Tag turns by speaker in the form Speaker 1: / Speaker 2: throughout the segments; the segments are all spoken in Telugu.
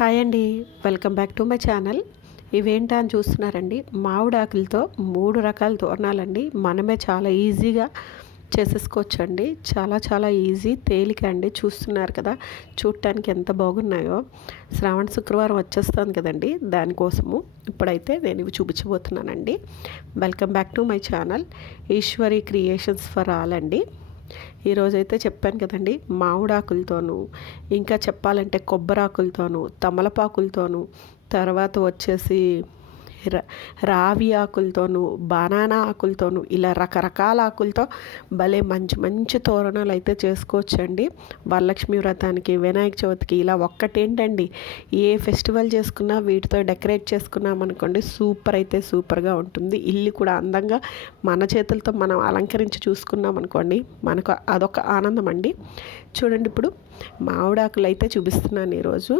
Speaker 1: హాయ్ అండి. Welcome back to my channel. ఇవేంటా అని చూస్తున్నారండి? మామిడాకులతో మూడు రకాల తోరణాలండి. మనమే చాలా ఈజీగా చేసేసుకోవచ్చండి. చాలా చాలా ఈజీ తేలిక అండి. చూస్తున్నారు కదా చూడటానికి ఎంత బాగున్నాయో. శ్రావణ శుక్రవారం వచ్చేస్తుంది కదండి. దానికోసము ఇప్పుడైతే నేను ఇవి చూపించబోతున్నానండి. Welcome back to my channel. Eswari creations for all అండి. ఈరోజైతే చెప్పాను కదండి మామిడాకులతోనూ ఇంకా చెప్పాలంటే కొబ్బరాకులతోనూ తమలపాకులతోనూ తర్వాత వచ్చేసి రావి ఆకులతోనూ బనానా ఆకులతోనూ ఇలా రకరకాల ఆకులతో భలే మంచి మంచి తోరణాలు అయితే చేసుకోవచ్చండి. వరలక్ష్మి వ్రతానికి వినాయక చవితికి ఇలా ఒక్కటేంటండి ఏ ఫెస్టివల్ చేసుకున్నా వీటితో డెకరేట్ చేసుకున్నాం అనుకోండి సూపర్ అయితే సూపర్గా ఉంటుంది. ఇల్లు కూడా అందంగా మన చేతులతో మనం అలంకరించి చూసుకున్నాం అనుకోండి మనకు అదొక ఆనందం అండి చూడండి ఇప్పుడు మామిడాకులు అయితే చూపిస్తున్నాను ఈరోజు.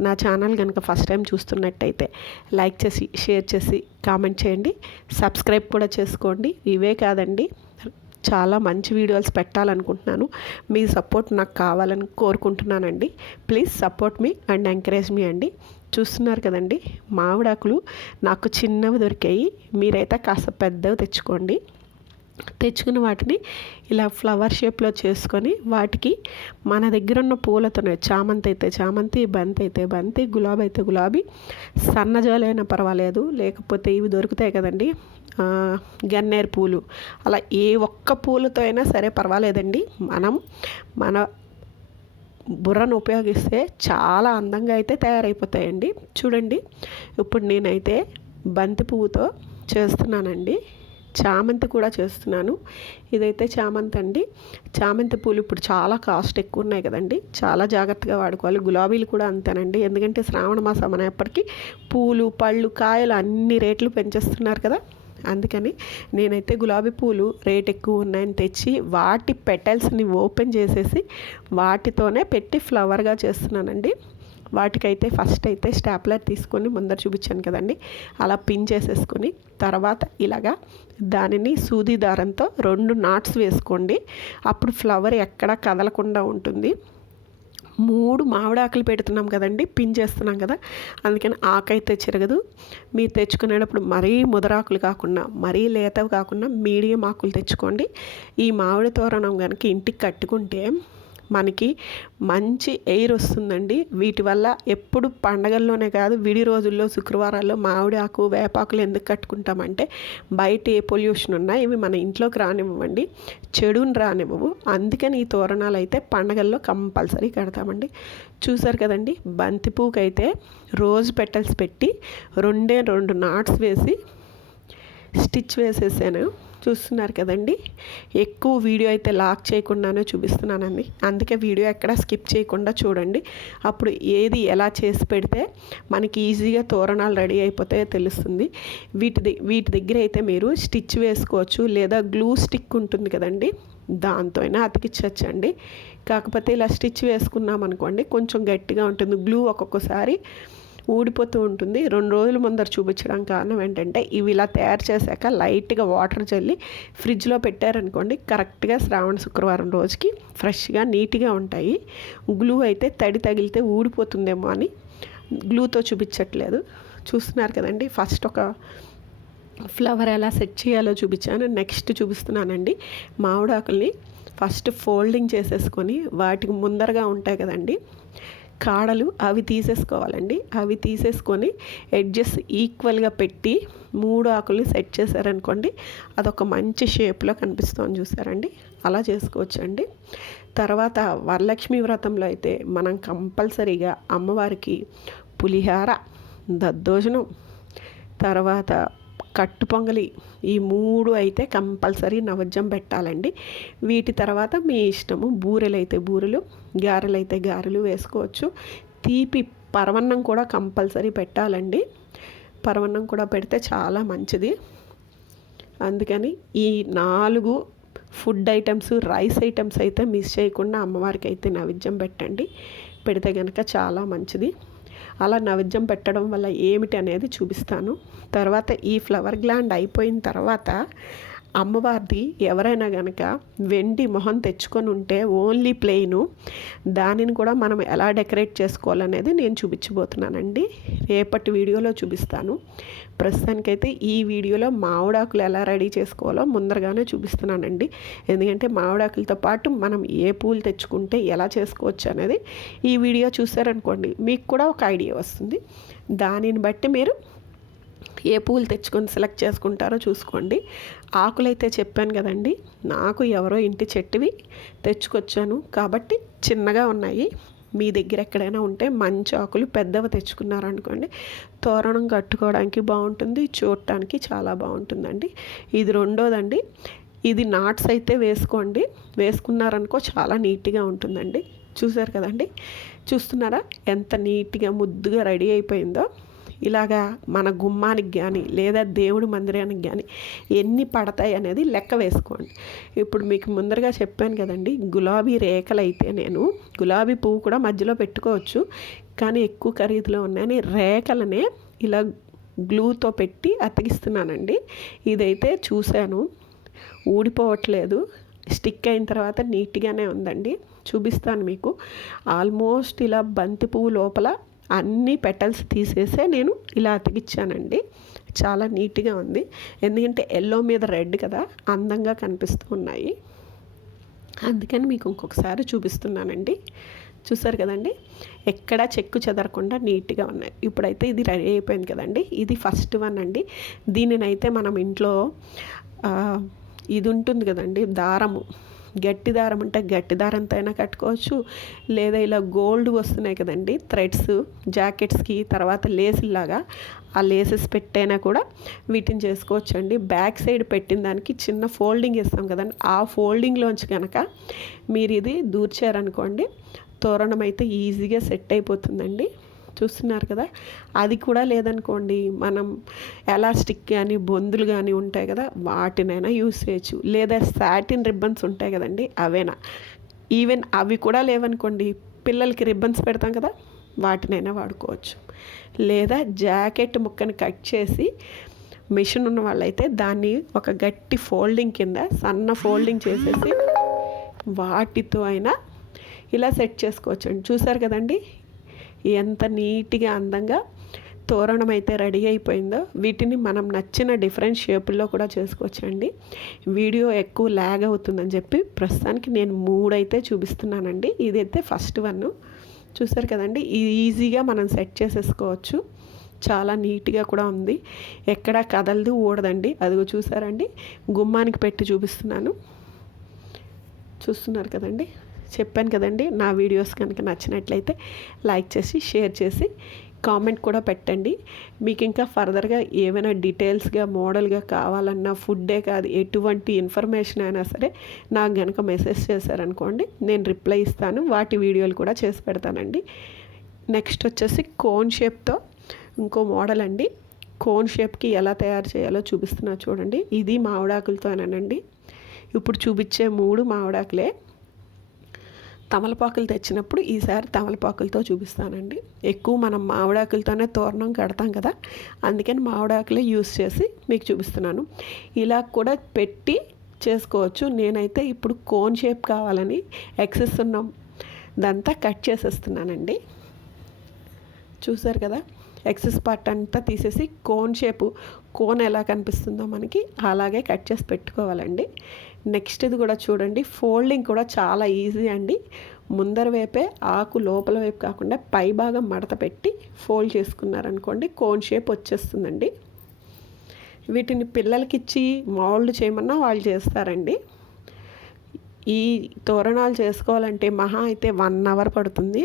Speaker 1: నా ఛానల్ కనుక ఫస్ట్ టైం చూస్తున్నట్టయితే లైక్ చేసి షేర్ చేసి కామెంట్ చేయండి. సబ్స్క్రైబ్ కూడా చేసుకోండి. ఇవే కాదండి. చాలా మంచి వీడియోస్ పెట్టాలనుకుంటున్నాను. మీ సపోర్ట్ నాకు కావాలని కోరుకుంటున్నానండి. Please support me and encourage me అండి. చూస్తున్నారు కదండి మామిడాకులు నాకు చిన్నవి దొరికాయి. మీరైతే కాస్త పెద్దవి తెచ్చుకోండి. తెచ్చుకున్న వాటిని ఇలా ఫ్లవర్ షేప్లో చేసుకొని వాటికి మన దగ్గర ఉన్న పూలతోనే చామంతి అయితే చామంతి బంతి అయితే బంతి గులాబీ అయితే గులాబీ సన్నజాలైనా పర్వాలేదు. లేకపోతే ఇవి దొరుకుతాయి కదండి. గన్నేరు పూలు. అలా ఏ ఒక్క పూలతో అయినా సరే పర్వాలేదండి. మనం మన బుర్రను ఉపయోగిస్తే చాలా అందంగా అయితే తయారైపోతాయండి. చూడండి. ఇప్పుడు నేనైతే బంతి పువ్వుతో చేస్తున్నానండి. చామంతి కూడా చేస్తున్నాను. ఇదైతే చామంతి అండి. చామంతి పూలు ఇప్పుడు చాలా కాస్ట్ ఎక్కువ ఉన్నాయి కదండి. చాలా జాగ్రత్తగా వాడుకోవాలి. గులాబీలు కూడా అంతేనండి. ఎందుకంటే శ్రావణ మాసం అనేప్పటికీ పూలు పళ్ళు కాయలు అన్ని రేట్లు పెంచేస్తున్నారు కదా. అందుకని నేనైతే గులాబీ పూలు రేట్ ఎక్కువ ఉన్నాయని తెచ్చి వాటి పెటల్స్ని ఓపెన్ చేసేసి వాటితోనే పెట్టి ఫ్లవర్గా చేస్తున్నానండి. వాటికైతే ఫస్ట్ అయితే స్టాప్లర్ తీసుకొని ముందర చూపించాను కదండి. అలా పిన్ చేసేసుకొని తర్వాత ఇలాగా దానిని సూది దారంతో రెండు నాట్స్ వేసుకోండి. అప్పుడు ఫ్లవర్ ఎక్కడ కదలకుండా ఉంటుంది. మూడు మామిడాకులు పెడుతున్నాం కదండి పింజేస్తున్నాం కదా అందుకని ఆకైతే చిరగదు మీరు తెచ్చుకునేటప్పుడు మరీ ముదరాకులు కాకుండా మరీ లేతవి కాకుండా మీడియం ఆకులు తెచ్చుకోండి. ఈ మామిడి తోరణం కనుక ఇంటికి కట్టుకుంటే మనకి మంచి ఎయిర్ వస్తుందండి. వీటి వల్ల ఎప్పుడు పండగల్లోనే కాదు విడి రోజుల్లో శుక్రవారాల్లో మామిడి ఆకు వేపాకులు ఎందుకు కట్టుకుంటామంటే బయట ఏ పొల్యూషన్ ఉన్నా ఇవి మన ఇంట్లోకి రానివ్వండి చెడుని రానివ్వవు. అందుకని ఈ తోరణాలు అయితే పండగల్లో కంపల్సరీ కడతామండి. చూసారు కదండి బంతి పువ్వుకైతే రోజు పెటల్స్ పెట్టి రెండే రెండు నాట్స్ వేసి స్టిచ్ వేసేసాను. చూస్తున్నారు కదండి. ఎక్కువ వీడియో అయితే లాక్ చేయకుండానే చూపిస్తున్నానండి. అందుకే వీడియో ఎక్కడ స్కిప్ చేయకుండా చూడండి. అప్పుడు ఏది ఎలా చేసి పెడితే మనకి ఈజీగా తోరణాలు రెడీ అయిపోతే తెలుస్తుంది. వీటి వీటి దగ్గర అయితే మీరు స్టిచ్ వేసుకోవచ్చు. లేదా గ్లూ స్టిక్ ఉంటుంది కదండి. దాంతో అయినా అతికిచ్చండి కాకపోతే ఇలా స్టిచ్ వేసుకున్నాం అనుకోండి కొంచెం గట్టిగా ఉంటుంది. గ్లూ ఒక్కొక్కసారి ఊడిపోతూ ఉంటుంది. రెండు రోజుల ముందర చూపించడం కారణం ఏంటంటే ఇవి ఇలా తయారు చేశాక లైట్గా వాటర్ చల్లి ఫ్రిడ్జ్లో పెట్టారనుకోండి కరెక్ట్గా శ్రావణ శుక్రవారం రోజుకి ఫ్రెష్గా నీట్గా ఉంటాయి. గ్లూ అయితే తడి తగిలితే ఊడిపోతుందేమో అని గ్లూతో చూపించట్లేదు. చూస్తున్నారు కదండి ఫస్ట్ ఒక ఫ్లవర్ ఎలా సెట్ చేయాలో చూపించాను. నెక్స్ట్ చూపిస్తున్నానండి మామిడాకుల్ని. ఫస్ట్ ఫోల్డింగ్ చేసేసుకొని వాటికి ముందరగా ఉంటాయి కదండి కాడలు అవి తీసేసుకోవాలండి. అవి తీసేసుకొని ఎడ్జెస్ ఈక్వల్గా పెట్టి మూడు ఆకులు సెట్ చేశారనుకోండి అదొక మంచి షేప్లో కనిపిస్తుంది చూసారండి. అలా చేసుకోవచ్చండి. తర్వాత వరలక్ష్మి వ్రతంలో అయితే మనం కంపల్సరీగా అమ్మవారికి పులిహార దద్దోజనం తర్వాత కట్టు పొంగలి ఈ మూడు అయితే కంపల్సరీ నవజ్యం పెట్టాలండి. వీటి తర్వాత మీ ఇష్టము బూరెలు అయితే బూరెలు గారెలు అయితే గారెలు వేసుకోవచ్చు. తీపి పరవన్నం కూడా కంపల్సరీ పెట్టాలండి. పరవన్నం కూడా పెడితే చాలా మంచిది. అందుకని ఈ నాలుగు ఫుడ్ ఐటమ్స్ రైస్ ఐటమ్స్ అయితే మిస్ చేయకుండా అమ్మవారికి అయితే నైవేద్యం పెట్టండి. పెడితే కనుక చాలా మంచిది. అలా నైవేద్యం పెట్టడం వల్ల ఏమిటి అనేది చూపిస్తాను. తర్వాత ఈ ఫ్లవర్ గ్లాండ్ అయిపోయిన తర్వాత అమ్మవారిది ఎవరైనా కనుక వెండి మొహం తెచ్చుకొని ఉంటే ఓన్లీ ప్లెయిన్ దానిని కూడా మనం ఎలా డెకరేట్ చేసుకోవాలనేది నేను చూపించబోతున్నానండి. రేపటి వీడియోలో చూపిస్తాను. ప్రస్తుతానికైతే ఈ వీడియోలో మామిడాకులు ఎలా రెడీ చేసుకోవాలో ముందరగానే చూపిస్తున్నానండి. ఎందుకంటే మామిడాకులతో పాటు మనం ఏ పూలు తెచ్చుకుంటే ఎలా చేసుకోవచ్చు అనేది ఈ వీడియో చూసారనుకోండి మీకు కూడా ఒక ఐడియా వస్తుంది. దానిని బట్టి మీరు ఏ పూలు తెచ్చుకొని సెలెక్ట్ చేసుకుంటారో చూసుకోండి. ఆకులైతే చెప్పాను కదండి నాకు ఎవరో ఇంటి చెట్టువి తెచ్చుకొచ్చాను. కాబట్టి చిన్నగా ఉన్నాయి. మీ దగ్గర ఎక్కడైనా ఉంటే మంచి ఆకులు పెద్దవి తెచ్చుకున్నారనుకోండి తోరణం కట్టుకోవడానికి బాగుంటుంది చూడటానికి చాలా బాగుంటుందండి. ఇది రెండోదండి. ఇది నాట్స్ అయితే వేసుకోండి. వేసుకున్నారనుకో చాలా నీట్గా ఉంటుందండి. చూసారు కదండి? చూస్తున్నారా? ఎంత నీట్గా ముద్దుగా రెడీ అయిపోయిందో. ఇలాగా మన గుమ్మానికి కానీ లేదా దేవుడి మందిరానికి కానీ ఎన్ని పడతాయి అనేది లెక్క వేసుకోండి. ఇప్పుడు మీకు ముందరగా చెప్పాను కదండి గులాబీ రేఖలు అయితే నేను గులాబీ పువ్వు కూడా మధ్యలో పెట్టుకోవచ్చు. కానీ ఎక్కువ ఖరీదులో ఉన్నాయని రేఖలనే ఇలా గ్లూతో పెట్టి అతికిస్తున్నానండి. ఇదైతే చూశాను. ఊడిపోవట్లేదు. స్టిక్ అయిన తర్వాత నీట్గానే ఉందండి. చూపిస్తాను మీకు. ఆల్మోస్ట్ ఇలా బంతి పువ్వు లోపల అన్ని పెటల్స్ తీసేసే నేను ఇలా అతికిచ్చానండి చాలా నీట్గా ఉంది. ఎందుకంటే ఎల్లో మీద రెడ్ కదా అందంగా కనిపిస్తూ ఉన్నాయి. అందుకని మీకు ఇంకొకసారి చూపిస్తున్నానండి. చూసారు కదండి? ఎక్కడా చెక్కు చెదరకుండా నీట్గా ఉన్నాయి. ఇప్పుడైతే ఇది రెడీ అయిపోయింది కదండి? ఇది ఫస్ట్ వన్ అండి. దీనినైతే మనం ఇంట్లో ఇది ఉంటుంది కదండి దారము. గట్టి దారం అంటే గట్టి దారంతో అయినా కట్టుకోవచ్చు. లేదా ఇలా గోల్డ్ వస్తున్నాయి కదండి థ్రెడ్స్ జాకెట్స్కి తర్వాత లేసుల్లాగా ఆ లేసెస్ పెట్టైనా కూడా వీటిని చేసుకోవచ్చు అండి బ్యాక్ సైడ్ పెట్టిన దానికి చిన్న ఫోల్డింగ్ ఇస్తాం కదండి. ఆ ఫోల్డింగ్లోంచి కనుక మీరు ఇది దూర్చారనుకోండి తోరణం అయితే ఈజీగా సెట్ అయిపోతుందండి. చూస్తున్నారు కదా అది కూడా లేదనుకోండి మనం ఎలాస్టిక్ కానీ బొందులు కానీ ఉంటాయి కదా వాటినైనా యూస్ చేయొచ్చు. లేదా సాటిన్ రిబ్బన్స్ ఉంటాయి కదండి అవేనా? ఈవెన్ అవి కూడా లేవనుకోండి పిల్లలకి రిబ్బన్స్ పెడతాం కదా వాటినైనా వాడుకోవచ్చు. లేదా జాకెట్ ముక్కని కట్ చేసి మిషన్ ఉన్న వాళ్ళైతే దాన్ని ఒక గట్టి ఫోల్డింగ్ కింద సన్న ఫోల్డింగ్ చేసేసి వాటితో అయినా ఇలా సెట్ చేసుకోవచ్చండి చూసారు కదండి ఎంత నీట్గా అందంగా తోరణం అయితే రెడీ అయిపోయిందో వీటిని మనం నచ్చిన డిఫరెంట్ షేపుల్లో కూడా చేసుకోవచ్చండి. వీడియో ఎక్కువ ల్యాగ్ అవుతుందని చెప్పి ప్రస్తుతానికి నేను మూడైతే చూపిస్తున్నానండి. ఇదైతే ఫస్ట్ వన్. చూసారు కదండి? ఈజీగా మనం సెట్ చేసేసుకోవచ్చు. చాలా నీట్గా కూడా ఉంది. ఎక్కడా కదలదు ఊడదండి. అదిగో చూసారండి? గుమ్మానికి పెట్టి చూపిస్తున్నాను. చూస్తున్నారు కదండి? చెప్పాను కదండి నా వీడియోస్ కనుక నచ్చినట్లయితే లైక్ చేసి షేర్ చేసి కామెంట్ కూడా పెట్టండి. మీకు ఇంకా ఫర్దర్గా ఏమైనా డీటెయిల్స్గా మోడల్గా కావాలన్నా ఫుడ్డే కాదు ఎటువంటి ఇన్ఫర్మేషన్ అయినా సరే నాకు కనుక మెసేజ్ చేశారనుకోండి నేను రిప్లై ఇస్తాను. వాటి వీడియోలు కూడా చేసి పెడతానండి. నెక్స్ట్ వచ్చేసి కోన్ షేప్తో ఇంకో మోడల్ అండి. కోన్ షేప్కి ఎలా తయారు చేయాలో చూపిస్తున్నా చూడండి. ఇది మామిడాకులతోనేనండి. ఇప్పుడు చూపించే మూడు మామిడాకులే. తమలపాకులు తెచ్చినప్పుడు ఈసారి తమలపాకులతో చూపిస్తానండి. ఎక్కువ మనం మామిడాకులతోనే తోరణం కడతాం కదా అందుకని మామిడాకులే యూస్ చేసి మీకు చూపిస్తున్నాను. ఇలా కూడా పెట్టి చేసుకోవచ్చు. నేనైతే ఇప్పుడు కోన్ షేప్ కావాలని ఎక్సెస్ ఉన్నాం దంతా కట్ చేసేస్తున్నానండి. చూసారు కదా ఎక్సెస్ పార్ట్ అంతా తీసేసి కోన్ షేపు కోన్ ఎలా కనిపిస్తుందో మనకి అలాగే కట్ చేసి పెట్టుకోవాలండి. నెక్స్ట్ ఇది కూడా చూడండి. ఫోల్డింగ్ కూడా చాలా ఈజీ అండి. ముందర వైపే ఆకు లోపల వైపు కాకుండా పై భాగం మడత పెట్టి ఫోల్డ్ చేసుకున్నారనుకోండి కోన్ షేప్ వచ్చేస్తుందండి. వీటిని పిల్లలకి ఇచ్చి మౌల్డ్ చేయమన్నా వాళ్ళు చేస్తారండి. ఈ తోరణాలు చేసుకోవాలంటే మహా అయితే వన్ అవర్ పడుతుంది.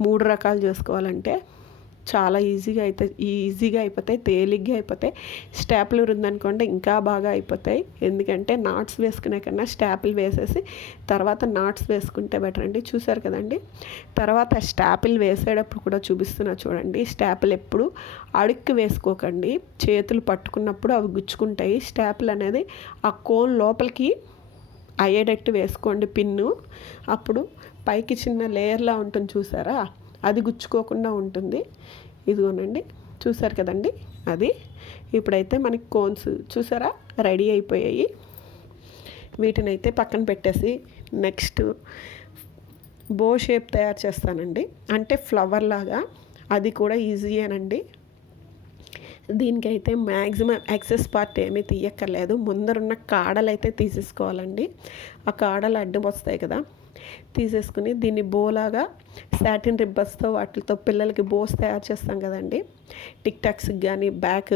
Speaker 1: మూడు రకాలు చేసుకోవాలంటే చాలా ఈజీగా అయితే ఈజీగా అయిపోతాయి తేలిగ్గా అయిపోతాయి. స్టాపులర్ ఉందనుకోండి ఇంకా బాగా అయిపోతాయి. ఎందుకంటే నాట్స్ వేసుకునే కన్నా స్టాపులు వేసేసి తర్వాత నాట్స్ వేసుకుంటే బెటర్ అండి. చూసారు కదండి? తర్వాత స్టాపులు వేసేటప్పుడు కూడా చూపిస్తున్నా చూడండి. స్టాపులు ఎప్పుడు అడుక్కి వేసుకోకండి. చేతులు పట్టుకున్నప్పుడు అవి గుచ్చుకుంటాయి. స్టాపులు అనేది ఆ కోన్ లోపలికి అయ్యేటట్టు వేసుకోండి పిన్ను. అప్పుడు పైకి చిన్న లేయర్లా ఉంటుంది చూసారా? అది గుచ్చుకోకుండా ఉంటుంది. ఇదిగోనండి చూసారు కదండి అది. ఇప్పుడైతే మనకి కోన్స్ చూసారా? రెడీ అయిపోయాయి. వీటిని అయితే పక్కన పెట్టేసి నెక్స్ట్ బో షేప్ తయారు చేస్తానండి. అంటే ఫ్లవర్ లాగా. అది కూడా ఈజీయేనండి. దీనికైతే మ్యాక్సిమం ఎక్సెస్ పార్ట్ ఏమీ తీయక్కర్లేదు. ముందరున్న కాడలు అయితే తీసేసుకోవాలండి. ఆ కాడలు అడ్డం వస్తాయి కదా. తీసేసుకుని దీన్ని బోలాగా సాటిన్ రిబ్బర్స్తో వాటితో పిల్లలకి బోస్ తయారు చేస్తాం కదండి. టిక్ టాక్స్కి కానీ బ్యాక్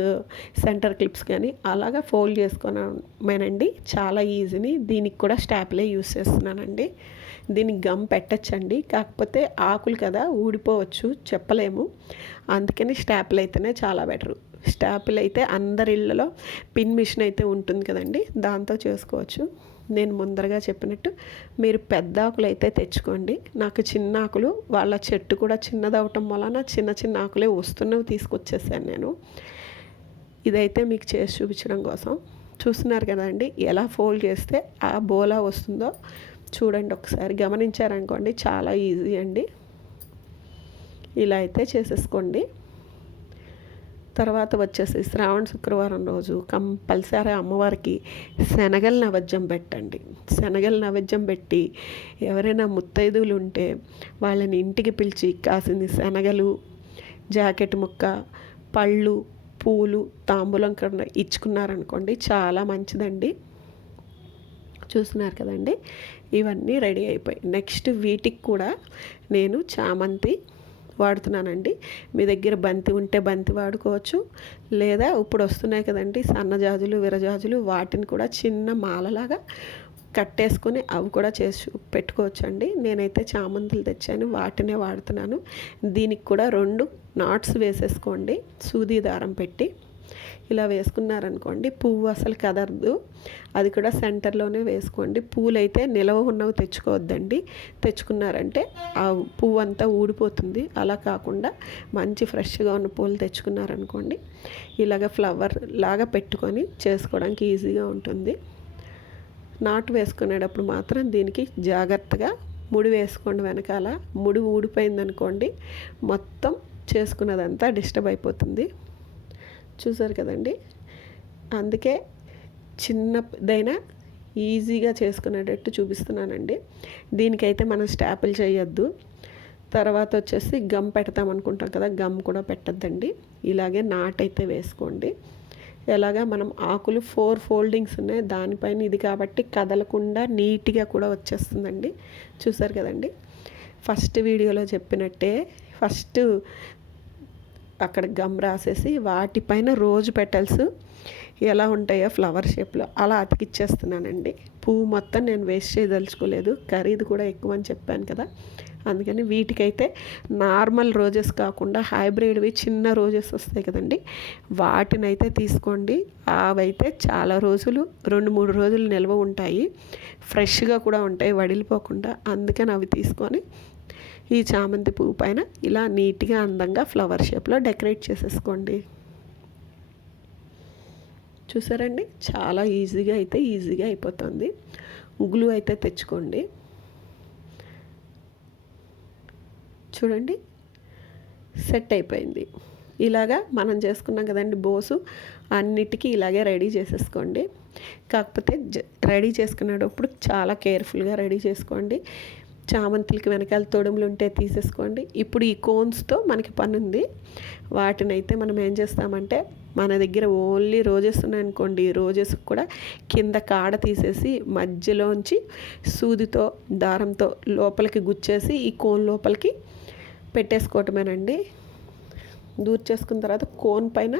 Speaker 1: సెంటర్ క్లిప్స్ కానీ అలాగా ఫోల్డ్ చేసుకున్నామేనండి చాలా ఈజీని దీనికి కూడా స్టాప్లే యూస్ చేస్తున్నానండి. దీనికి గమ్ పెట్టచ్చండి. కాకపోతే ఆకులు కదా ఊడిపోవచ్చు చెప్పలేము. అందుకని స్టాప్లు అయితేనే చాలా బెటరు. స్టాపులు అయితే అందరి ఇళ్ళలో పిన్ మిషన్ అయితే ఉంటుంది కదండి. దాంతో చేసుకోవచ్చు. నేను ముందరగా చెప్పినట్టు మీరు పెద్ద ఆకులు అయితే తెచ్చుకోండి. నాకు చిన్న ఆకులు వాళ్ళ చెట్టు కూడా చిన్నదవటం వలన చిన్న చిన్న ఆకులే వస్తున్నవి తీసుకొచ్చేసాను నేను. ఇదైతే మీకు చేసి చూపించడం కోసం. చూస్తున్నారు కదండి ఎలా ఫోల్డ్ చేస్తే ఆ బోలా వస్తుందో చూడండి ఒకసారి. గమనించారనుకోండి చాలా ఈజీ అండి. ఇలా అయితే చేసేసుకోండి. తర్వాత వచ్చేసి శ్రావణ శుక్రవారం రోజు కంపల్సరీ అమ్మవారికి శనగల నైవేద్యం పెట్టండి. శనగల నైవేద్యం పెట్టి ఎవరైనా ముత్తైదువులు ఉంటే వాళ్ళని ఇంటికి పిలిచి కాసింది శనగలు జాకెట్ ముక్క పళ్ళు పూలు తాంబూలం కన్నా ఇచ్చుకున్నారనుకోండి చాలా మంచిదండి. చూస్తున్నారు కదండి? ఇవన్నీ రెడీ అయిపోయి నెక్స్ట్ వీటికి కూడా నేను చామంతి వాడుతున్నానండి. మీ దగ్గర బంతి ఉంటే బంతి వాడుకోవచ్చు. లేదా ఇప్పుడు వస్తున్నాయి కదండి సన్నజాజులు విరజాజులు వాటిని కూడా చిన్న మాలలాగా కట్టేసుకొని అవి కూడా చేసి పెట్టుకోవచ్చు అండి నేనైతే చామంతులు తెచ్చాను వాటినే వాడుతున్నాను. దీనికి కూడా రెండు నాట్స్ వేసేసుకోండి. సూది దారం పెట్టి. ఇలా వేసుకున్నారనుకోండి పువ్వు అసలు కదరదు. అది కూడా సెంటర్లోనే వేసుకోండి. పూలు అయితే నిలవ ఉన్నవి తెచ్చుకోవద్దండి. తెచ్చుకున్నారంటే ఆ పువ్వు అంతా ఊడిపోతుంది. అలా కాకుండా మంచి ఫ్రెష్గా ఉన్న పూలు తెచ్చుకున్నారనుకోండి ఇలాగ ఫ్లవర్ లాగా పెట్టుకొని చేసుకోవడానికి ఈజీగా ఉంటుంది. నాటు వేసుకునేటప్పుడు మాత్రం దీనికి జాగ్రత్తగా ముడి వేసుకోండి వెనకాల. ముడి ఊడిపోయిందనుకోండి మొత్తం చేసుకున్నదంతా డిస్టర్బ్ అయిపోతుంది. చూసారు కదండి? అందుకే చిన్నదైనా ఈజీగా చేసుకునేటట్టు చూపిస్తున్నానండి. దీనికైతే మనం స్టాపులు చేయొద్దు. తర్వాత వచ్చేసి గమ్ పెడతాం అనుకుంటాం కదా గమ్ కూడా పెట్టద్దండి. ఇలాగే నాటైతే వేసుకోండి. ఎలాగా మనం ఆకులు ఫోర్ ఫోల్డింగ్స్ ఉన్నాయి దానిపైన ఇది కాబట్టి కదలకుండా నీట్గా కూడా వచ్చేస్తుందండి. చూసారు కదండి? ఫస్ట్ వీడియోలో చెప్పినట్టే ఫస్ట్ అక్కడ గమ్ రాసేసి వాటిపైన రోజు పెటల్స్ ఎలా ఉంటాయో ఫ్లవర్ షేప్లో అలా అతికిచ్చేస్తున్నానండి. పువ్వు మొత్తం నేను వేస్ట్ చేయదలుచుకోలేదు. ఖరీదు కూడా ఎక్కువ అని చెప్పాను కదా. అందుకని వీటికైతే నార్మల్ రోజెస్ కాకుండా హైబ్రిడ్వి చిన్న రోజెస్ వస్తాయి కదండి. వాటినైతే తీసుకోండి. అవైతే చాలా రోజులు రెండు మూడు రోజులు నిల్వ ఉంటాయి. ఫ్రెష్గా కూడా ఉంటాయి వడిలిపోకుండా. అందుకని అవి తీసుకొని ఈ చామంతి పువ్వు పైన ఇలా నీట్గా అందంగా ఫ్లవర్ షేప్లో డెకరేట్ చేసేసుకోండి. చూసారండి? చాలా ఈజీగా అయితే ఈజీగా అయిపోతుంది. గ్లూ అయితే తెచ్చుకోండి. చూడండి? సెట్ అయిపోయింది. ఇలాగా మనం చేసుకున్నాం కదండి బోసు అన్నిటికీ ఇలాగే రెడీ చేసేసుకోండి. కాకపోతే రెడీ చేసుకునేటప్పుడు చాలా కేర్ఫుల్గా రెడీ చేసుకోండి. చామంతులకి వెనకాల తొడుములు ఉంటే తీసేసుకోండి. ఇప్పుడు ఈ కోన్స్తో మనకి పని ఉంది వాటిని అయితే మనం ఏం చేస్తామంటే మన దగ్గర ఓన్లీ రోజెస్ ఉన్నాయనుకోండి రోజెస్ కూడా కింద కాడ తీసేసి మధ్యలోంచి సూదితో దారంతో లోపలికి గుచ్చేసి ఈ కోన్ లోపలికి పెట్టేసుకోవటమేనండి. దూర్ చేసుకున్న తర్వాత కోన్ పైన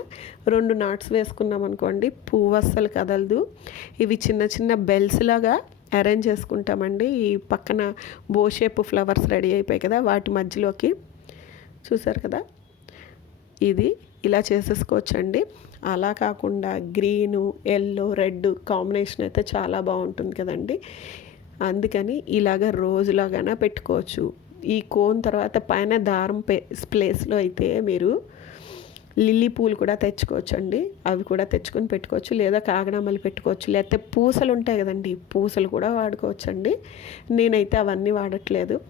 Speaker 1: రెండు నాట్స్ వేసుకున్నాం అనుకోండి పువ్వు అస్సలు కదలదు. ఇవి చిన్న చిన్న బెల్స్ లాగా అరేంజ్ చేసుకుంటామండి. ఈ పక్కన బో షేప్ ఫ్లవర్స్ రెడీ అయిపోయాయి కదా వాటి మధ్యలోకి చూసారు కదా? ఇది ఇలా చేసేసుకోవచ్చండి. అలా కాకుండా గ్రీను ఎల్లో రెడ్ కాంబినేషన్ అయితే చాలా బాగుంటుంది కదండి. అందుకని ఇలాగ రోజులాగానే పెట్టుకోవచ్చు. ఈ కోన్ తర్వాత పైన దారం ప్లేస్లో అయితే మీరు లిల్లీ పూలు కూడా తెచ్చుకోవచ్చు అండి అవి కూడా తెచ్చుకొని పెట్టుకోవచ్చు. లేదా కాగడామలు పెట్టుకోవచ్చు. లేకపోతే పూసలు ఉంటాయి కదండి. పూసలు కూడా వాడుకోవచ్చు అండి నేనైతే అవన్నీ వాడట్లేదు.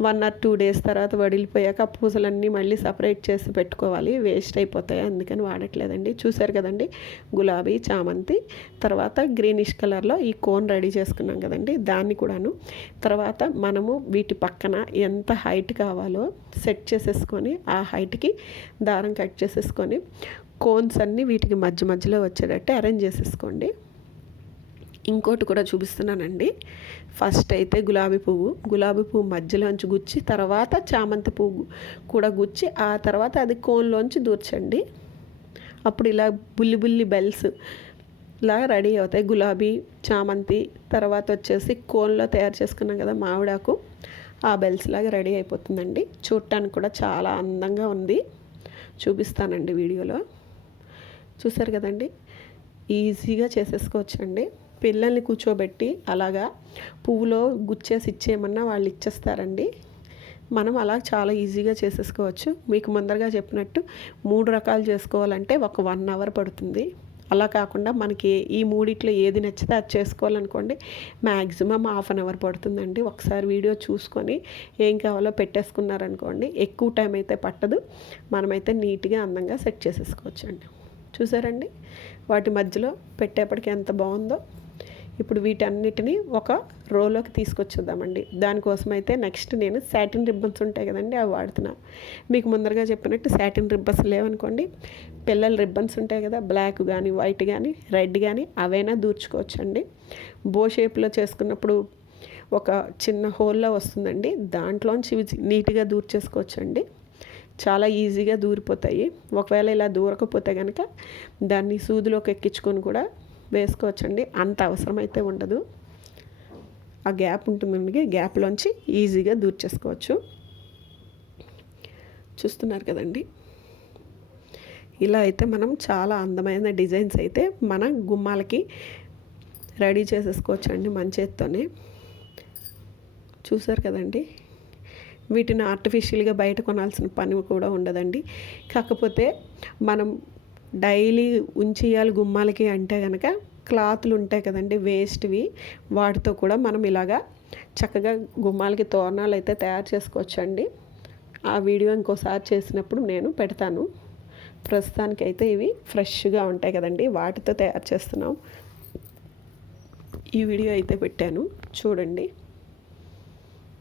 Speaker 1: వన్ ఆర్ టూ డేస్ తర్వాత వడిలిపోయాక ఆ పూసలన్నీ మళ్ళీ సపరేట్ చేసి పెట్టుకోవాలి. వేస్ట్ అయిపోతాయి. అందుకని వాడట్లేదండి. చూశారు కదండి? గులాబీ చామంతి తర్వాత గ్రీనిష్ కలర్లో ఈ కోన్ రెడీ చేసుకున్నాం కదండి? దాన్ని కూడాను. తర్వాత మనము వీటి పక్కన ఎంత హైట్ కావాలో సెట్ చేసేసుకొని ఆ హైట్కి దారం కట్ చేసేసుకొని కోన్స్ అన్నీ వీటికి మధ్య మధ్యలో వచ్చేటట్టు అరేంజ్ చేసేసుకోండి. ఇంకోటి కూడా చూపిస్తున్నానండి. ఫస్ట్ అయితే గులాబీ పువ్వు. గులాబీ పువ్వు మధ్యలోంచి గుచ్చి తర్వాత చామంతి పువ్వు కూడా గుచ్చి ఆ తర్వాత అది కోన్లోంచి దూర్చండి. అప్పుడు ఇలా బుల్లి బుల్లి బెల్స్ ఇలా రెడీ అవుతాయి. గులాబీ చామంతి తర్వాత వచ్చేసి కోన్లో తయారు చేసుకున్నాం కదా మామిడాకు. ఆ బెల్స్ లాగా రెడీ అయిపోతుందండి. చూడటానికి కూడా చాలా అందంగా ఉంది. చూపిస్తానండి వీడియోలో. చూసారు కదండి? ఈజీగా చేసేసుకోవచ్చండి. పిల్లల్ని కూర్చోబెట్టి అలాగా పువ్వులో గుచ్చేసి ఇచ్చేయమన్నా వాళ్ళు ఇచ్చేస్తారండి. మనం అలా చాలా ఈజీగా చేసేసుకోవచ్చు. మీకు ముందరగా చెప్పినట్టు మూడు రకాలు చేసుకోవాలంటే ఒక వన్ అవర్ పడుతుంది. అలా కాకుండా మనకి ఈ మూడిట్లో ఏది నచ్చితే అది చేసుకోవాలనుకోండి మ్యాక్సిమం హాఫ్ అన్ అవర్ పడుతుందండి. ఒకసారి వీడియో చూసుకొని ఏం కావాలో పెట్టేసుకున్నారనుకోండి ఎక్కువ టైం అయితే పట్టదు. మనమైతే నీట్గా అందంగా సెట్ చేసేసుకోవచ్చు అండి చూసారండి? వాటి మధ్యలో పెట్టేప్పటికి ఎంత బాగుందో. ఇప్పుడు వీటన్నిటిని ఒక రోలోకి తీసుకొచ్చుద్దామండి దానికోసం అయితే నెక్స్ట్ నేను శాటిన్ రిబ్బన్స్ ఉంటాయి కదండి అవి వాడుతున్నాను మీకు ముందరగా చెప్పినట్టు శాటిన్ రిబ్బన్స్ లేవనుకోండి పిల్లల రిబ్బన్స్ ఉంటాయి కదా బ్లాక్ కానీ వైట్ కానీ రెడ్ కానీ అవైనా దూర్చుకోవచ్చండి. బో షేప్లో చేసుకున్నప్పుడు ఒక చిన్న హోల్లో వస్తుందండి. దాంట్లోంచి నీట్గా దూర్చేసుకోవచ్చండి. చాలా ఈజీగా దూరిపోతాయి. ఒకవేళ ఇలా దూరకపోతే కనుక దాన్ని సూదిలోకి ఎక్కించుకొని కూడా వేసుకోవచ్చండి. అంత అవసరం అయితే ఉండదు. ఆ గ్యాప్ ఉంటుందండి గ్యాప్లోంచి ఈజీగా దూర్ చేసుకోవచ్చు. చూస్తున్నారు కదండి. ఇలా అయితే మనం చాలా అందమైన డిజైన్స్ అయితే మన గుమ్మాలకి రెడీ చేసేసుకోవచ్చు అండి మన చేత్తోనే. చూసారు కదండి. వీటిని ఆర్టిఫిషియల్గా బయట కొనాల్సిన పని కూడా ఉండదండి. కాకపోతే మనం డైలీ ఉంచేయాలి గుమ్మాలకి అంటే కనుక క్లాత్లు ఉంటాయి కదండి వేస్ట్వి. వాటితో కూడా మనం ఇలాగా చక్కగా గుమ్మాలకి తోరణాలు అయితే తయారు చేసుకోవచ్చండి. ఆ వీడియో ఇంకోసారి చేసినప్పుడు నేను పెడతాను. ప్రస్తుతానికి అయితే ఇవి ఫ్రెష్గా ఉంటాయి కదండి వాటితో తయారు చేస్తున్నాం. ఈ వీడియో అయితే పెట్టాను చూడండి.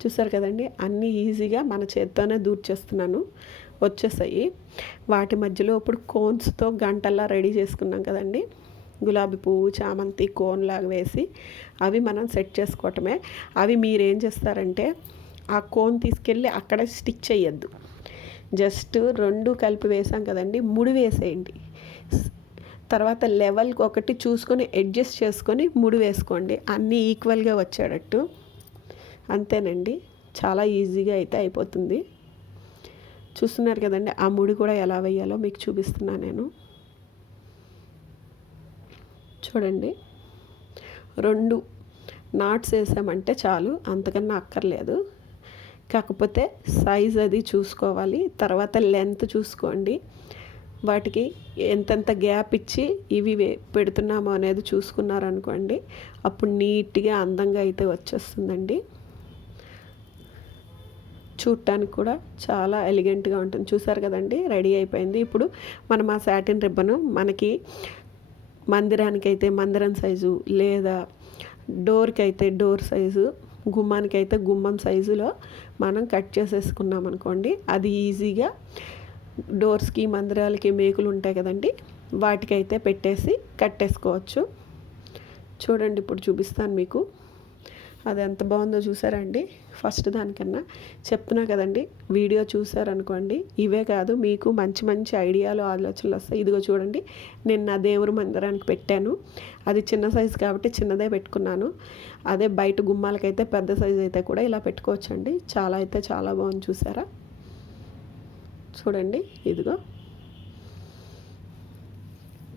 Speaker 1: చూసారు కదండి అన్నీ ఈజీగా మన చేత్తోనే దూర్చేస్తున్నాను. వచ్చేసాయి. వాటి మధ్యలో ఇప్పుడు కోన్స్తో గంటల్లా రెడీ చేసుకున్నాం కదండి. గులాబీ పువ్వు చామంతి కోన్ లాగా వేసి అవి మనం సెట్ చేసుకోవటమే. అవి మీరేం చేస్తారంటే ఆ కోన్ తీసుకెళ్ళి అక్కడ స్టిక్ చేయొద్దు జస్ట్ రెండు కలిపి వేసాం కదండి ముడి వేసేయండి. తర్వాత లెవెల్కి ఒకటి చూసుకొని అడ్జస్ట్ చేసుకొని ముడి వేసుకోండి. అన్నీ ఈక్వల్గా వచ్చేటట్టు. అంతేనండి. చాలా ఈజీగా అయితే అయిపోతుంది. చూస్తున్నారు కదండి ఆ ముడి కూడా ఎలా వేయాలో మీకు చూపిస్తున్నాను నేను. చూడండి రెండు నాట్స్ వేసామంటే చాలు అంతకన్నా అక్కర్లేదు. కాకపోతే సైజ్ అది చూసుకోవాలి తర్వాత లెంత్ చూసుకోండి. వాటికి ఎంతెంత గ్యాప్ ఇచ్చి ఇవి పెడుతున్నామో అనేది చూసుకున్నారనుకోండి అప్పుడు నీట్గా అందంగా అయితే వచ్చేస్తుందండి. చూడటానికి కూడా చాలా ఎలిగెంట్గా ఉంటుంది. చూసారు కదండి? రెడీ అయిపోయింది. ఇప్పుడు మనం ఆ శాటిన్ రిబ్బను మనకి మందిరానికి అయితే మందిరం సైజు లేదా డోర్కి అయితే డోర్ సైజు గుమ్మానికి అయితే గుమ్మం సైజులో మనం కట్ చేసేసుకున్నాం అనుకోండి. అది ఈజీగా డోర్స్కి మందిరాలకి మేకులు ఉంటాయి కదండి? వాటికైతే పెట్టేసి కట్టేసుకోవచ్చు. చూడండి ఇప్పుడు చూపిస్తాను మీకు. అది ఎంత బాగుందో చూసారండి. ఫస్ట్ దానికన్నా చెప్తున్నా కదండి వీడియో చూసారనుకోండి ఇవే కాదు మీకు మంచి మంచి ఐడియాలు ఆలోచనలు వస్తాయి. ఇదిగో చూడండి నేను నా దేవుడు మందిరానికి పెట్టాను. అది చిన్న సైజు కాబట్టి చిన్నదే పెట్టుకున్నాను. అదే బయట గుమ్మాలకైతే పెద్ద సైజు అయితే కూడా ఇలా పెట్టుకోవచ్చండి. చాలా అయితే చాలా బాగుంది చూసారా? చూడండి ఇదిగో.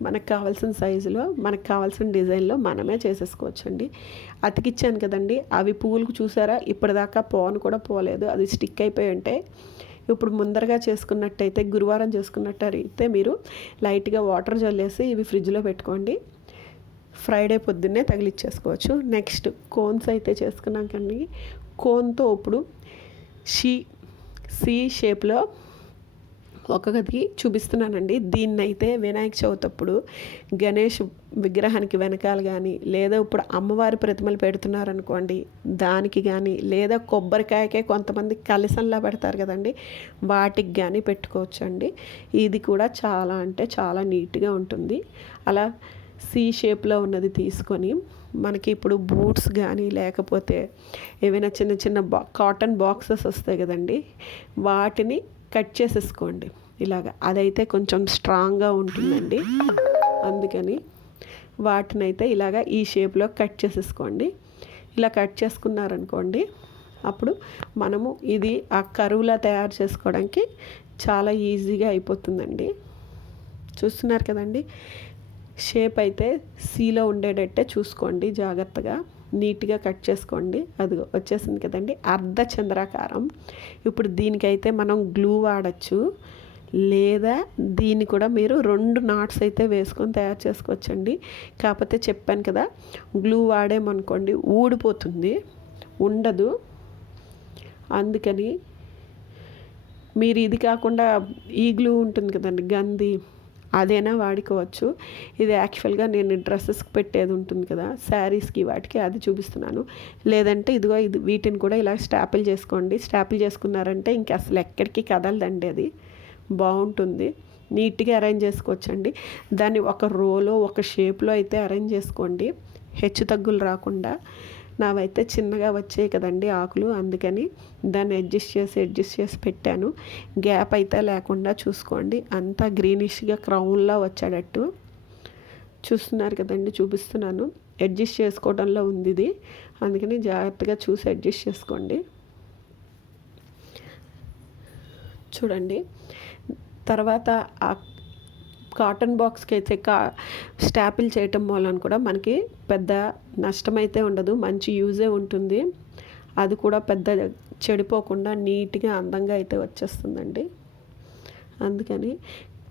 Speaker 1: మనకు కావాల్సిన సైజులో మనకు కావాల్సిన డిజైన్లో మనమే చేసేసుకోవచ్చండి. అతికిచ్చాను కదండి అవి పువ్వులకు చూసారా? ఇప్పటిదాకా పోను కూడా పోలేదు అది స్టిక్ అయిపోయి ఉంటే. ఇప్పుడు ముందరగా చేసుకున్నట్టయితే గురువారం చేసుకున్నట్టయితే మీరు లైట్గా వాటర్ జల్లేసి ఇవి ఫ్రిడ్జ్లో పెట్టుకోండి. ఫ్రైడే పొద్దున్నే తగిలిచ్చేసుకోవచ్చు. నెక్స్ట్ కోన్స్ అయితే చేసుకున్నాం కోన్తో ఇప్పుడు షీ సి షేప్లో ఒక్కొక్కటి చూపిస్తున్నానండి. దీన్ని అయితే వినాయక చవితి అప్పుడు గణేష్ విగ్రహానికి వెనకాల కానీ లేదా ఇప్పుడు అమ్మవారి ప్రతిమలు పెడుతున్నారనుకోండి దానికి కానీ లేదా కొబ్బరికాయకే కొంతమంది కలిసంలా పెడతారు కదండి వాటికి కానీ పెట్టుకోవచ్చండి. ఇది కూడా చాలా అంటే చాలా నీట్గా ఉంటుంది. అలా సి షేప్లో ఉన్నది తీసుకొని మనకి ఇప్పుడు బూట్స్ కానీ లేకపోతే ఏవైనా చిన్న చిన్న బా కాటన్ బాక్సెస్ వస్తాయి కదండి వాటిని కట్ చేసేసుకోండి. ఇలాగ. అదైతే కొంచెం స్ట్రాంగ్గా ఉంటుందండి. అందుకని వాటినైతే ఇలాగ ఈ షేప్లో కట్ చేసేసుకోండి. ఇలా కట్ చేసుకున్నారనుకోండి అప్పుడు మనము ఇది ఆ కరువులా తయారు చేసుకోవడానికి చాలా ఈజీగా అయిపోతుందండి. చూస్తున్నారు కదండి? షేప్ అయితే సీలో ఉండేటట్టే చూసుకోండి జాగ్రత్తగా. నీట్గా కట్ చేసుకోండి. అది వచ్చేసింది కదండి. అర్ధ చంద్రాకారం. ఇప్పుడు దీనికైతే మనం గ్లూ వాడచ్చు. లేదా దీన్ని కూడా మీరు రెండు నాట్స్ అయితే వేసుకొని తయారు చేసుకోవచ్చండి. కాకపోతే చెప్పాను కదా గ్లూ వాడేమనుకోండి ఊడిపోతుంది. ఉండదు. అందుకని మీరు ఇది కాకుండా ఈ గ్లూ ఉంటుంది కదండి గంది అదైనా వాడుకోవచ్చు. ఇది యాక్చువల్గా నేను డ్రెస్సెస్కి పెట్టేది ఉంటుంది కదా శారీస్కి వాటికి అది చూపిస్తున్నాను. లేదంటే ఇదిగో ఇది వీటిని కూడా ఇలా స్టాపిల్ చేసుకోండి. స్టాపిల్ చేసుకున్నారంటే ఇంక అసలు ఎక్కడికి కదలదండి అది. బాగుంటుంది. నీట్గా అరేంజ్ చేసుకోవచ్చండి. దాన్ని ఒక రోలో ఒక షేప్లో అయితే అరేంజ్ చేసుకోండి. హెచ్చు తగ్గులు రాకుండా. నావైతే చిన్నగా వచ్చాయి కదండి ఆకులు అందుకని దాన్ని అడ్జస్ట్ చేసి అడ్జస్ట్ చేసి పెట్టాను. గ్యాప్ అయితే లేకుండా చూసుకోండి. అంతా గ్రీనిష్గా క్రౌన్లా వచ్చేటట్టు. చూస్తున్నారు కదండి చూపిస్తున్నాను. అడ్జస్ట్ చేసుకోవడంలో ఉంది ఇది. అందుకని జాగ్రత్తగా చూసి అడ్జస్ట్ చేసుకోండి. చూడండి. తర్వాత కాటన్ బాక్స్కి అయితే కా స్టాపిల్ చేయటం వలన కూడా మనకి పెద్ద నష్టమైతే ఉండదు. మంచి యూజే ఉంటుంది. అది కూడా పెద్ద చెడిపోకుండా నీట్గా అందంగా అయితే వచ్చేస్తుందండి. అందుకని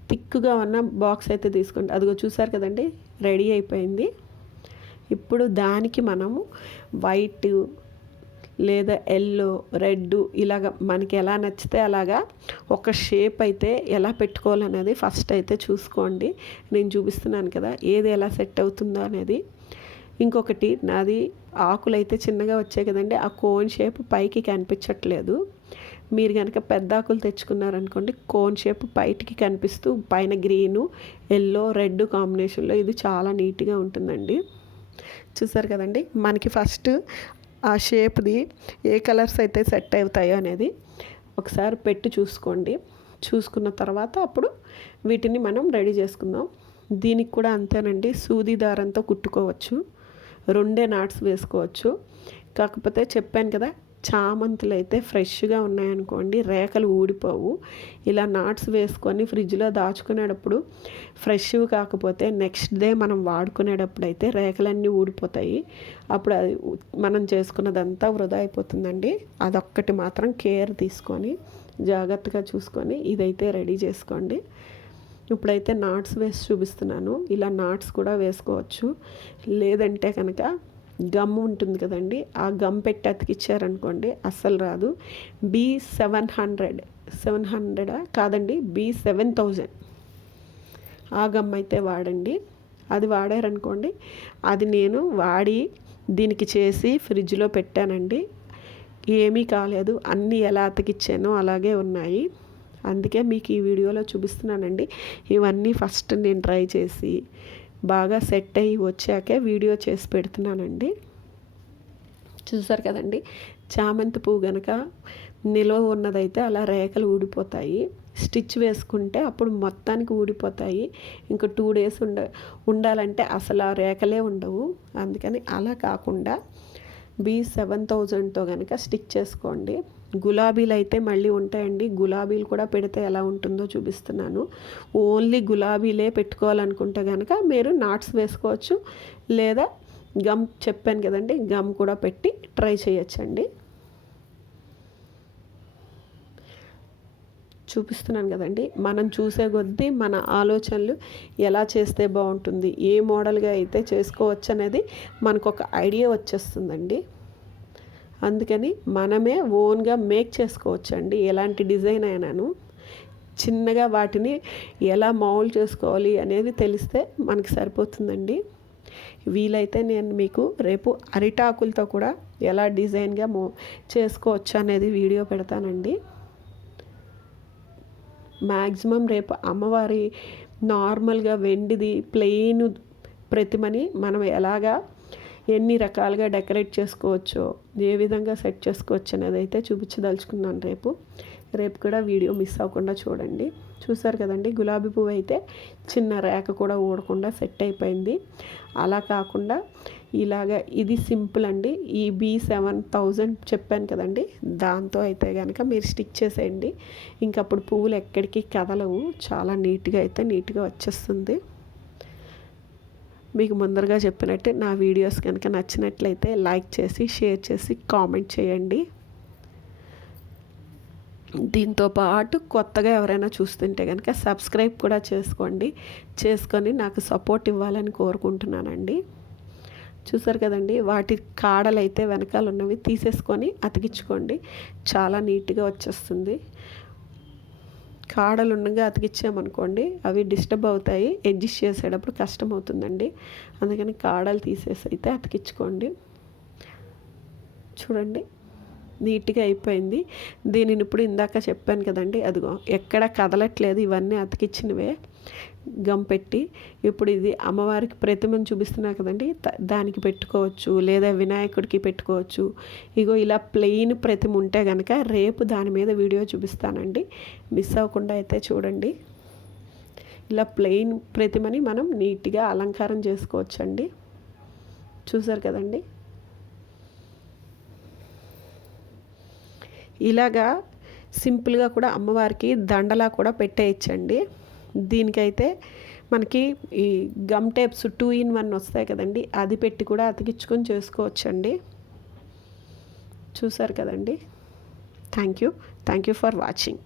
Speaker 1: థిక్గా ఉన్న బాక్స్ అయితే తీసుకోండి. అదిగో చూసారు కదండి? రెడీ అయిపోయింది. ఇప్పుడు దానికి మనము వైట్ లేదా ఎల్లో రెడ్ ఇలాగ మనకి ఎలా నచ్చితే అలాగా ఒక షేప్ అయితే ఎలా పెట్టుకోవాలనేది ఫస్ట్ అయితే చూసుకోండి. నేను చూపిస్తున్నాను కదా ఏది ఎలా సెట్ అవుతుందో అనేది. ఇంకొకటి నాది ఆకులు అయితే చిన్నగా వచ్చాయి కదండి ఆ కోన్ షేప్ పైకి కనిపించట్లేదు. మీరు కనుక పెద్ద ఆకులు తెచ్చుకున్నారనుకోండి కోన్ షేప్ బయటికి కనిపిస్తూ పైన గ్రీను ఎల్లో రెడ్ కాంబినేషన్లో ఇది చాలా నీట్గా ఉంటుందండి. చూసారు కదండి మనకి ఫస్ట్ ఆ షేప్ది ఏ కలర్స్ అయితే సెట్ అవుతాయో అనేది ఒకసారి పెట్టి చూసుకోండి. చూసుకున్న తర్వాత అప్పుడు వీటిని మనం రెడీ చేసుకుందాం. దీనికి కూడా అంతేనండి. సూది దారంతో కుట్టుకోవచ్చు. రెండే నాట్స్ వేసుకోవచ్చు. కాకపోతే చెప్పాను కదా చామంతులు అయితే ఫ్రెష్గా ఉన్నాయనుకోండి రేఖలు ఊడిపోవు. ఇలా నాట్స్ వేసుకొని ఫ్రిడ్జ్లో దాచుకునేటప్పుడు ఫ్రెష్ కాకపోతే నెక్స్ట్ డే మనం వాడుకునేటప్పుడు అయితే రేఖలన్నీ ఊడిపోతాయి. అప్పుడు అది మనం చేసుకున్నదంతా వృధా అయిపోతుందండి. అదొక్కటి మాత్రం కేర్ తీసుకొని జాగ్రత్తగా చూసుకొని ఇదైతే రెడీ చేసుకోండి. ఇప్పుడైతే నాట్స్ వేసి చూపిస్తున్నాను. ఇలా నాట్స్ కూడా వేసుకోవచ్చు. లేదంటే కనుక గమ్ ఉంటుంది కదండి ఆ గమ్ పెట్టి అతికిచ్చారనుకోండి అస్సలు రాదు. బీ సెవెన్ హండ్రెడ్ సెవెన్ హండ్రెడా కాదండి బీ సెవెన్ థౌజండ్ ఆ గమ్ అయితే వాడండి. అది వాడారనుకోండి అది నేను వాడి దీనికి చేసి ఫ్రిడ్జ్లో పెట్టానండి. ఏమీ కాలేదు అన్నీ ఎలా అతికిచ్చానో అలాగే ఉన్నాయి. అందుకే మీకు ఈ వీడియోలో చూపిస్తున్నానండి. ఇవన్నీ ఫస్ట్ నేను ట్రై చేసి బాగా సెట్ అయ్యి వచ్చాకే వీడియో చేసి పెడుతున్నానండి. చూసారు కదండి? చామంతి పువ్వు కనుక నిల్వ ఉన్నదైతే అలా రేఖలు ఊడిపోతాయి. స్టిచ్ వేసుకుంటే అప్పుడు మొత్తానికి ఊడిపోతాయి. ఇంకా టూ డేస్ ఉండ ఉండాలంటే అసలు ఆ రేఖలే ఉండవు. అందుకని అలా కాకుండా బీ సెవెన్ థౌజండ్తో కనుక స్టిచ్ చేసుకోండి. గులాబీలు అయితే మళ్ళీ ఉంటాయండి. గులాబీలు కూడా పెడితే ఎలా ఉంటుందో చూపిస్తున్నాను. ఓన్లీ గులాబీలే పెట్టుకోవాలనుకుంటే కనుక మీరు నాట్స్ వేసుకోవచ్చు. లేదా గమ్ చెప్పాను కదండి గమ్ కూడా పెట్టి ట్రై చేయొచ్చండి. చూపిస్తున్నాను కదండి. మనం చూసే కొద్దీ మన ఆలోచనలు ఎలా చేస్తే బాగుంటుంది ఏ మోడల్గా అయితే చేసుకోవచ్చు అనేది మనకు ఒక ఐడియా వచ్చేస్తుందండి. అందుకని మనమే ఓన్గా మేక్ చేసుకోవచ్చండి ఎలాంటి డిజైన్ అయినాను. చిన్నగా వాటిని ఎలా మౌల్డ్ చేసుకోవాలి అనేది తెలిస్తే మనకి సరిపోతుందండి. వీలైతే నేను మీకు రేపు అరిటాకులతో కూడా ఎలా డిజైన్గా మో చేసుకోవచ్చు అనేది వీడియో పెడతానండి. మ్యాక్సిమం రేపు అమ్మవారి నార్మల్గా వెండిది ప్లెయిన్ ప్రతిమని మనం ఎలాగా ఎన్ని రకాలుగా డెకరేట్ చేసుకోవచ్చో ఏ విధంగా సెట్ చేసుకోవచ్చు అనేది అయితే చూపించదలుచుకున్నాను రేపు. రేపు కూడా వీడియో మిస్ అవ్వకుండా చూడండి. చూసారు కదండి గులాబీ పువ్వు అయితే చిన్న రేక కూడా ఊడకుండా సెట్ అయిపోయింది. అలా కాకుండా ఇలాగ ఇది సింపుల్ అండి. ఈ బీ సెవెన్ థౌజండ్ చెప్పాను కదండి దాంతో అయితే కనుక మీరు స్టిక్ చేసేయండి. ఇంకప్పుడు పువ్వులు ఎక్కడికి కదలవు చాలా నీట్గా అయితే నీట్గా వచ్చేస్తుంది. మీకు ముందరగా చెప్పినట్టే నా వీడియోస్ కనుక నచ్చినట్లయితే లైక్ చేసి షేర్ చేసి కామెంట్ చేయండి. దీంతో పాటు కొత్తగా ఎవరైనా చూస్తుంటే కనుక సబ్స్క్రైబ్ కూడా చేసుకోండి. చేసుకొని నాకు సపోర్ట్ ఇవ్వాలని కోరుకుంటున్నానండి. చూసారు కదండి వాటి కాడలైతే వెనకాల ఉన్నవి తీసేసుకొని అతికించుకోండి. చాలా నీట్గా వచ్చేస్తుంది. కాడలుండగా అతికిచ్చామనుకోండి అవి డిస్టర్బ్ అవుతాయి అడ్జస్ట్ చేసేటప్పుడు కష్టం అవుతుందండి అందుకని కాడలు తీసేసి అయితే అతికించుకోండి. చూడండి నీట్గా అయిపోయింది. దీనిని ఇప్పుడు ఇందాక చెప్పాను కదండి అదిగో ఎక్కడ కదలట్లేదు ఇవన్నీ అతికిచ్చినవే. గమ్ పెట్టి ఇప్పుడు ఇది అమ్మవారికి ప్రతిమను చూపిస్తున్నా కదండి దానికి పెట్టుకోవచ్చు లేదా వినాయకుడికి పెట్టుకోవచ్చు. ఇగో ఇలా ప్లెయిన్ ప్రతిమ ఉంటే కనుక రేపు దాని మీద వీడియో చూపిస్తానండి. మిస్ అవ్వకుండా అయితే చూడండి. ఇలా ప్లెయిన్ ప్రతిమని మనం నీట్గా అలంకారం చేసుకోవచ్చండి. చూసారు కదండి? ఇలాగా సింపుల్గా కూడా అమ్మవారికి దండలా కూడా పెట్టేయచ్చండి. దీనికైతే మనకి ఈ gum tapes two in one వస్తాయి కదండి అది పెట్టి కూడా అతికించుకొని చేసుకోవచ్చండి. చూసారు కదండి? Thank you thank you for watching